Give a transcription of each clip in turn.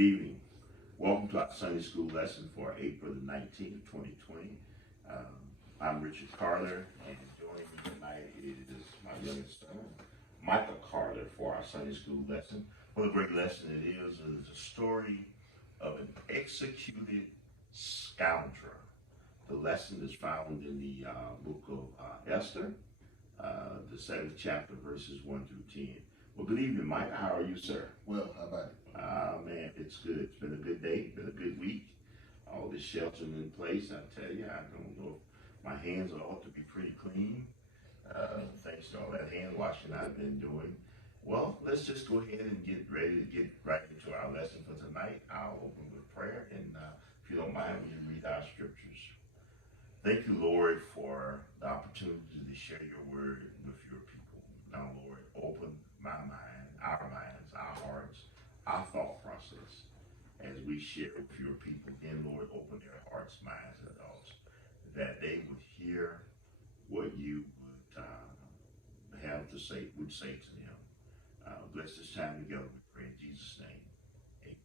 Good evening. Welcome to our Sunday school lesson for April the 19th, 2020. I'm Richard Carter, and joining me tonight is my youngest son, Michael Carter, for our Sunday school lesson. What a great lesson it is. It is a story of an executed scoundrel. The lesson is found in the book of Esther, the 7th chapter, verses 1 through 10. Well, good evening, Mike. How are you, sir? Well, how about it? Man, it's good. It's been a good day, been a good week. All this sheltering in place, I tell you, I don't know if my hands ought to be pretty clean, thanks to all that hand washing I've been doing. Well, let's just go ahead and get ready to get right into our lesson for tonight. I'll open with prayer, and if you don't mind, we read our scriptures. Thank you, Lord, for the opportunity to share your word with your people. Now, Lord, open my mind, our minds, our hearts, our thought process as we share with your people. Then, Lord, open their hearts, minds, and thoughts, that they would hear what you would have to say, would say to them. Bless this time together, we pray in Jesus' name.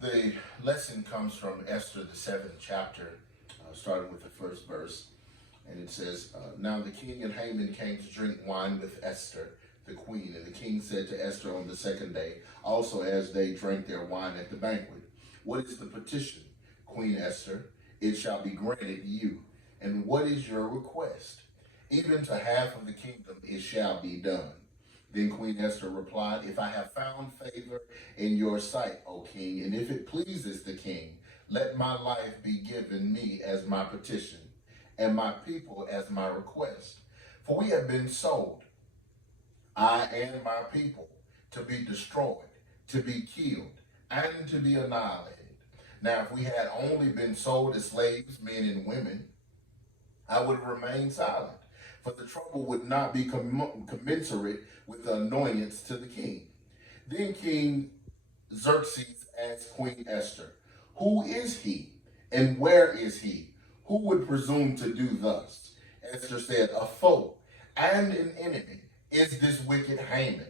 Amen. The lesson comes from Esther, the 7th chapter, starting with the first verse. And it says, Now the king and Haman came to drink wine with Esther, the queen. And the king said to Esther on the second day, also as they drank their wine at the banquet, What is the petition, Queen Esther? It shall be granted you. And what is your request? Even to half of the kingdom it shall be done. Then Queen Esther replied, If I have found favor in your sight, O king, and if it pleases the king, let my life be given me as my petition, and my people as my request. For we have been sold, I and my people, to be destroyed, to be killed, and to be annihilated. Now, if we had only been sold as slaves, men and women, I would have remained silent, for the trouble would not be commensurate with the annoyance to the king. Then King Xerxes asked Queen Esther, Who is he, and where is he? Who would presume to do thus? Esther said, A foe and an enemy is this wicked Haman.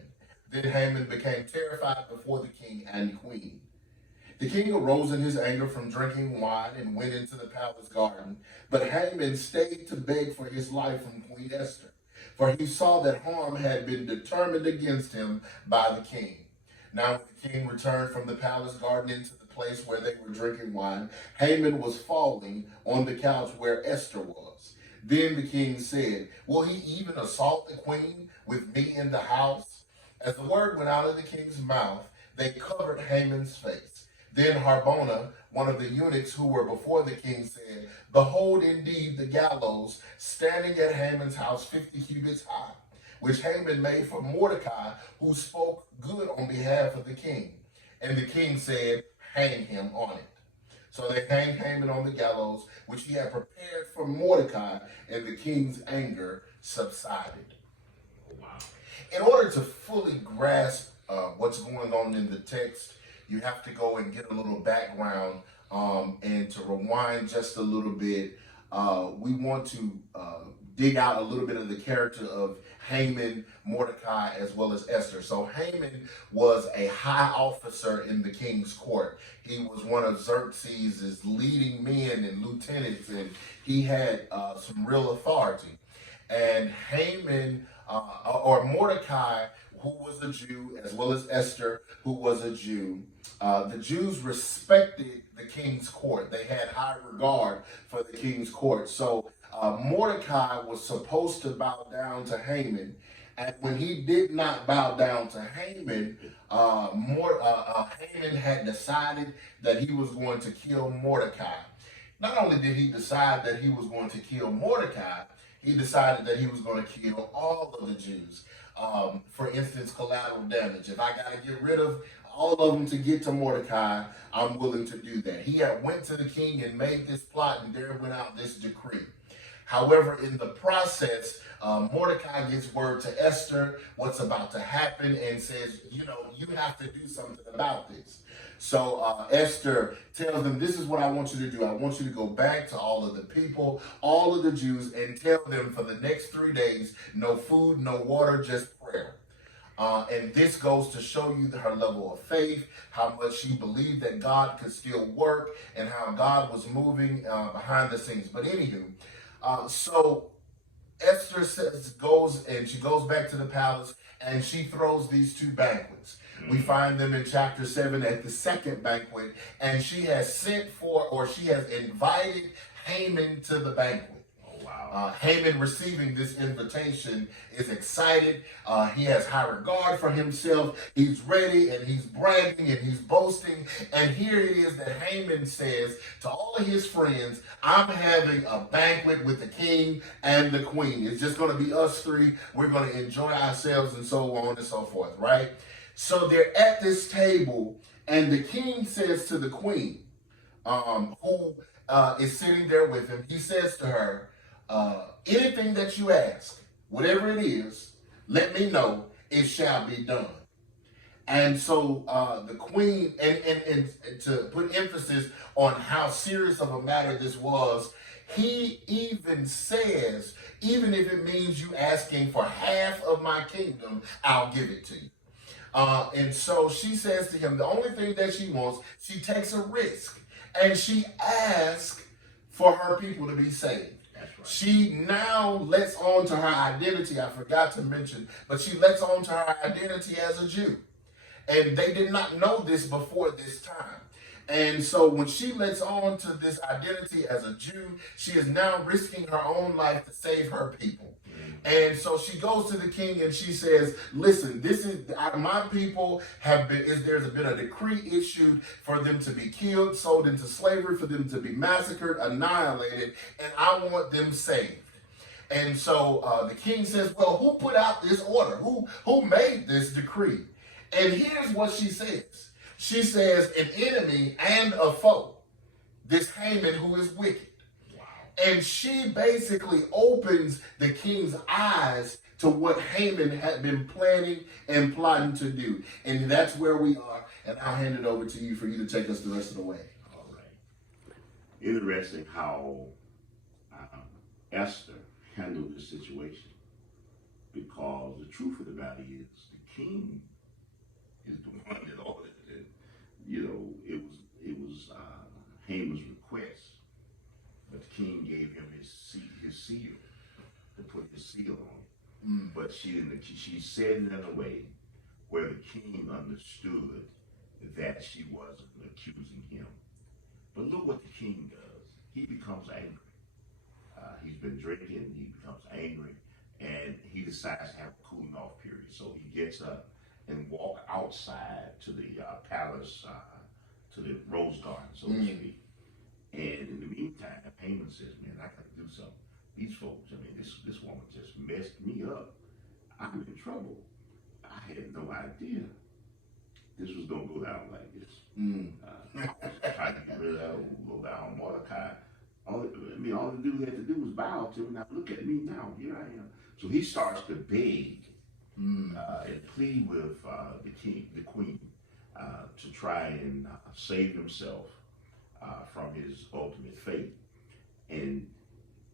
Then Haman became terrified before the king and queen. The king arose in his anger from drinking wine and went into the palace garden. But Haman stayed to beg for his life from Queen Esther, for he saw that harm had been determined against him by the king. Now when the king returned from the palace garden into the place where they were drinking wine, Haman was falling on the couch where Esther was. Then the king said, Will he even assault the queen with me in the house? As the word went out of the king's mouth, they covered Haman's face. Then Harbona, one of the eunuchs who were before the king, said, Behold, indeed, the gallows standing at Haman's house 50 cubits high, which Haman made for Mordecai, who spoke good on behalf of the king. And the king said, Hang him on it. So they hanged Haman on the gallows, which he had prepared for Mordecai, and the king's anger subsided. Wow. In order to fully grasp what's going on in the text, you have to go and get a little background, and to rewind just a little bit. We want to dig out a little bit of the character of Haman, Mordecai, as well as Esther. So Haman was a high officer in the king's court. He was one of Xerxes' leading men and lieutenants, and he had some real authority. And Haman, or Mordecai, who was a Jew, as well as Esther, who was a Jew, the Jews respected the king's court. They had high regard for the king's court. So Mordecai was supposed to bow down to Haman. And when he did not bow down to Haman, Haman had decided that he was going to kill Mordecai. Not only did he decide that he was going to kill Mordecai, he decided that he was going to kill all of the Jews. For instance, collateral damage. If I got to get rid of all of them to get to Mordecai, I'm willing to do that. He had went to the king and made this plot, and there went out this decree. However, in the process, Mordecai gets word to Esther what's about to happen and says, you have to do something about this. So Esther tells them, this is what I want you to do. I want you to go back to all of the people, all of the Jews, and tell them for the next 3 days, no food, no water, just prayer. And this goes to show you her level of faith, how much she believed that God could still work, and how God was moving behind the scenes. But anywho, so Esther she goes back to the palace, and she throws these two banquets. We find them in chapter 7 at the second banquet, and she has sent for, or she has invited Haman to the banquet. Wow. Haman, receiving this invitation, is excited. He has high regard for himself. He's ready, and he's bragging, and he's boasting. And here it is that Haman says to all of his friends, I'm having a banquet with the king and the queen. It's just going to be us three. We're going to enjoy ourselves, and so on and so forth, right? So they're at this table, and the king says to the queen, who is sitting there with him, he says to her, anything that you ask, whatever it is, let me know, it shall be done. And so the queen, and to put emphasis on how serious of a matter this was, he even says, even if it means you asking for half of my kingdom, I'll give it to you. And so she says to him, the only thing that she wants, she takes a risk, and she asks for her people to be saved. That's right. She now lets on to her identity, I forgot to mention, but she lets on to her identity as a Jew. And they did not know this before this time. And so when she lets on to this identity as a Jew, she is now risking her own life to save her people. And so she goes to the king and she says, listen, this is my people there's been a decree issued for them to be killed, sold into slavery, for them to be massacred, annihilated, and I want them saved. And so the king says, well, who put out this order? Who made this decree? And here's what she says. She says, an enemy and a foe, this Haman who is wicked. And she basically opens the king's eyes to what Haman had been planning and plotting to do. And that's where we are. And I'll hand it over to you for you to take us the rest of the way. All right. Interesting how Esther handled this situation. Because the truth of the matter is, the king is the one that ordered it. It was Haman's request. But the king gave him his seal, to put his seal on it. But she said it in a way where the king understood that she wasn't accusing him. But look what the king does. He becomes angry. He's been drinking, he becomes angry, and he decides to have a cooling off period. So he gets up and walks outside to the palace, to the rose garden, so to speak. And in the meantime, Haman says, man, I gotta do something. These folks, I mean, this woman just messed me up. I'm in trouble. I had no idea this was gonna go down like this. Trying to get rid of her, go down Mordecai. All the dude had to do was bow to him. Now look at me now, here I am. So he starts to beg and plead with the queen, to try and save himself from his ultimate fate. And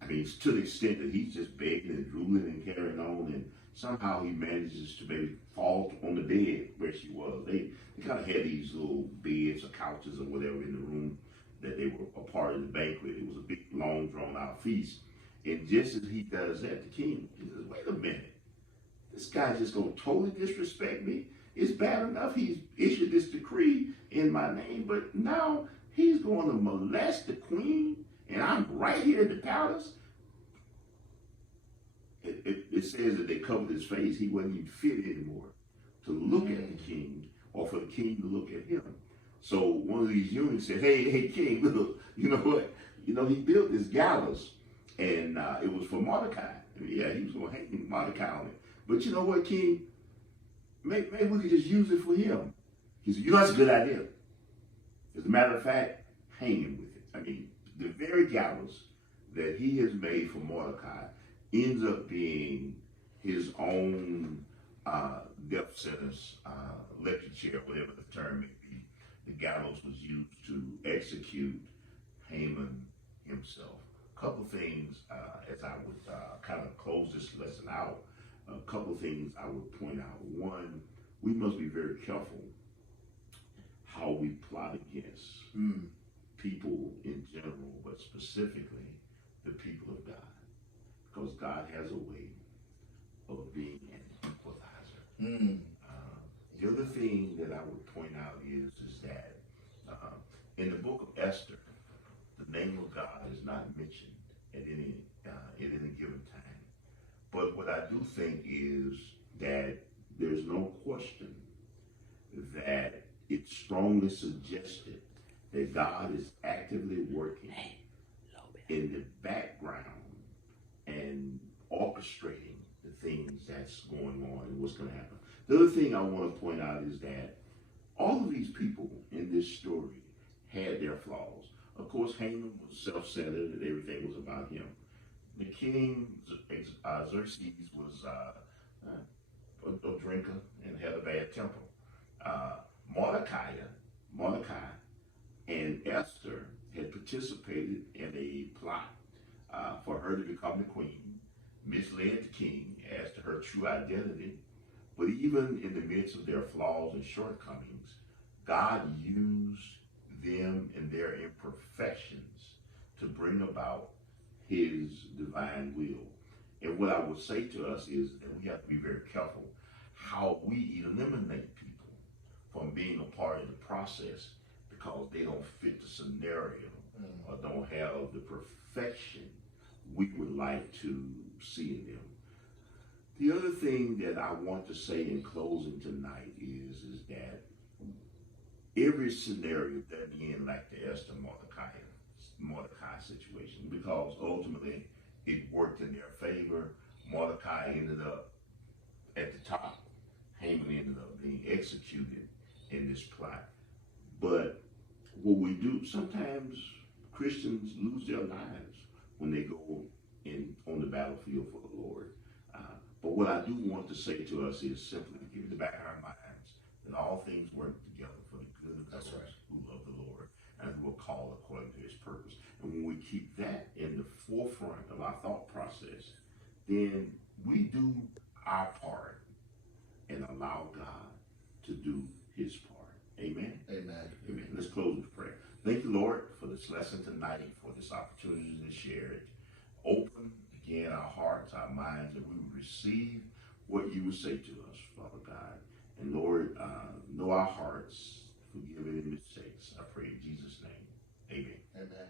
I mean, to the extent that he's just begging and drooling and carrying on, and somehow he manages to maybe fall on the bed where she was. They kind of had these little beds or couches or whatever in the room that they were a part of the banquet. It was a big, long, drawn-out feast. And just as he does that, the king, he says, wait a minute. This guy's just going to totally disrespect me. It's bad enough he's issued this decree in my name, but now he's going to molest the queen, and I'm right here in the palace. It says that they covered his face. He wasn't even fit anymore to look at the king or for the king to look at him. So one of these eunuchs said, hey, king, look, you know what? You know, he built this gallows, and it was for Mordecai. Yeah, he was going to hang Mordecai on it. But you know what, king? Maybe we could just use it for him. He said, you know, that's a good idea. As a matter of fact, hang him with it. I mean, the very gallows that he has made for Mordecai ends up being his own death sentence, electric chair, whatever the term may be. The gallows was used to execute Haman himself. A couple things as I would kind of close this lesson out. a couple of things I would point out. One, we must be very careful how we plot against people in general, but specifically the people of God. Because God has a way of being an equalizer. The other thing that I would point out is that in the book of Esther, the name of God is not mentioned at any given time. But what I do think is that there's no question that it's strongly suggested that God is actively working in the background and orchestrating the things that's going on and what's going to happen. The other thing I want to point out is that all of these people in this story had their flaws. Of course, Haman was self-centered and everything was about him. The king, Xerxes, was a drinker and had a bad temper. Mordecai and Esther had participated in a plot for her to become the queen, misled the king as to her true identity. But even in the midst of their flaws and shortcomings, God used them and their imperfections to bring about his divine will. And what I would say to us is that we have to be very careful how we eliminate people from being a part of the process because they don't fit the scenario or don't have the perfection we would like to see in them. The other thing that I want to say in closing tonight is that every scenario doesn't end like the Esther Mordecai situation, because ultimately it worked in their favor. Mordecai ended up at the top. Haman ended up being executed in this plot. But what we do, sometimes Christians lose their lives when they go on the battlefield for the Lord. But what I do want to say to us is simply to keep in the back of our minds that all things work together for the good of those who love the Lord and who are called according to his purpose. And when we keep that in the forefront of our thought process, then we do our part and allow God to do his part. Amen? Amen. Amen. Let's close with prayer. Thank you, Lord, for this lesson tonight, for this opportunity to share it. Open again our hearts, our minds, that we would receive what you would say to us, Father God. And Lord, know our hearts, forgive any mistakes. I pray in Jesus' name. Amen. Amen.